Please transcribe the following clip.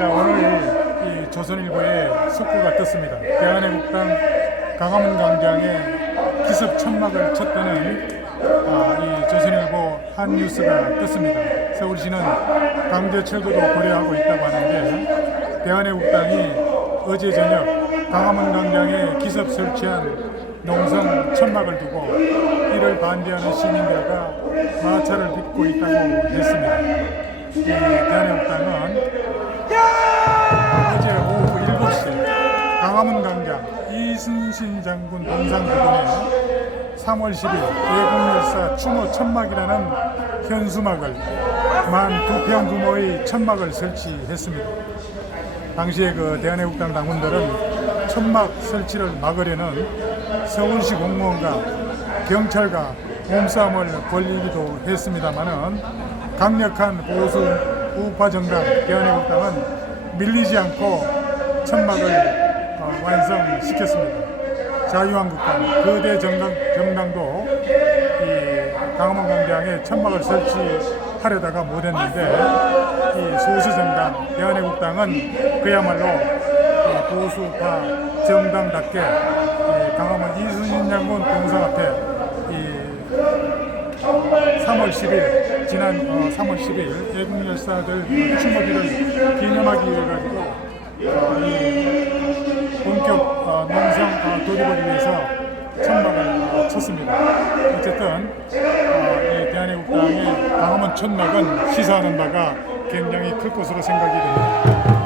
자 오늘 이 조선일보에 속보가 떴습니다. 대한애국당 강화문 광장에 기습 천막을 쳤다는 아, 이 조선일보 한 뉴스가 떴습니다. 서울시는 강제 철거도 고려하고 있다고 하는데 대한애국당이 어제 저녁 강화문 광장에 기습 설치한 농성 천막을 두고 이를 반대하는 시민들과 마차를 빚고 있다고 했습니다. 이 대한애국당은 어제 오후 7시 강화문 광장 이순신 장군 동상 부근에 3월 10일 예국열사 추모 천막이라는 현수막을 만 두 평 규모의 천막을 설치했습니다. 당시에 그 대한애국당 당원들은 천막 설치를 막으려는 서울시 공무원과 경찰과 몸싸움을 벌이기도 했습니다마는 강력한 보수 우파 정당 대한애국당은 밀리지 않고 천막을 어, 완성시켰습니다. 자유한국당 거대 정당, 정당도 이 강화문 광장에 천막을 설치하려다가 못했는데 이 소수 정당 대한애국당은 그야말로 이 보수파 정당답게 이 강화문 이순신 장군 동상 앞에 이 3월 10일 지난 어, 3월 10일 애국 열사들 추모기를 기념하기 위해 가지고 어, 이 본격 어, 농성 어, 도입을 위해서 천막을 어, 쳤습니다. 어쨌든 어, 이 대한애국당의 강화문 천막은 시사하는 바가 굉장히 클 것으로 생각이 됩니다.